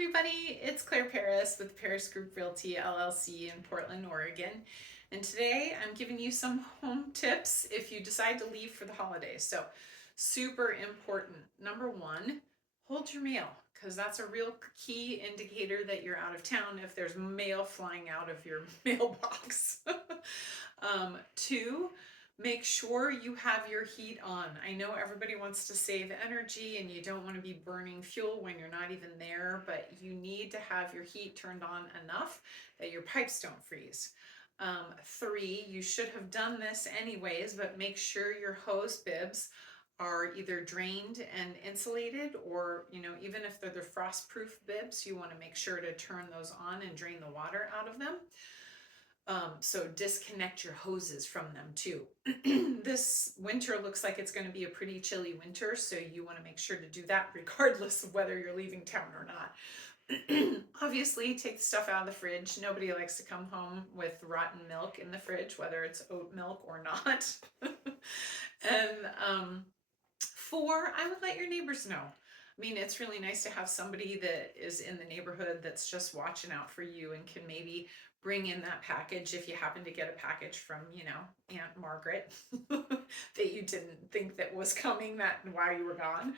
everybody, it's Claire Paris with Paris Group Realty LLC in Portland, Oregon. And today I'm giving you some home tips if you decide to leave for the holidays. So, super important. Number one, hold your mail because that's a real key indicator that you're out of town if there's mail flying out of your mailbox. Two, make sure you have your heat on. I know everybody wants to save energy and you don't want to be burning fuel when you're not even there, but you need to have your heat turned on enough that your pipes don't freeze. Three, you should have done this anyways, but make sure your hose bibs are either drained and insulated, or even if they're the frost proof bibs, you want to make sure to turn those on and drain the water out of them. So disconnect your hoses from them too. This winter looks like it's going to be a pretty chilly winter, so you want to make sure to do that regardless of whether you're leaving town or not. Obviously, take the stuff out of the fridge. Nobody likes to come home with rotten milk in the fridge, whether it's oat milk or not. And four, I would let your neighbors know. I mean, it's really nice to have somebody that is in the neighborhood that's just watching out for you and can maybe bring in that package if you happen to get a package from, Aunt Margaret that you didn't think that was coming that while you were gone.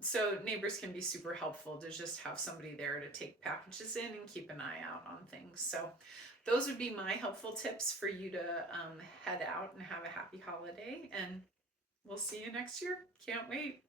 So neighbors can be super helpful to just have somebody there to take packages in and keep an eye out on things. So those would be my helpful tips for you to head out and have a happy holiday. And we'll see you next year. Can't wait.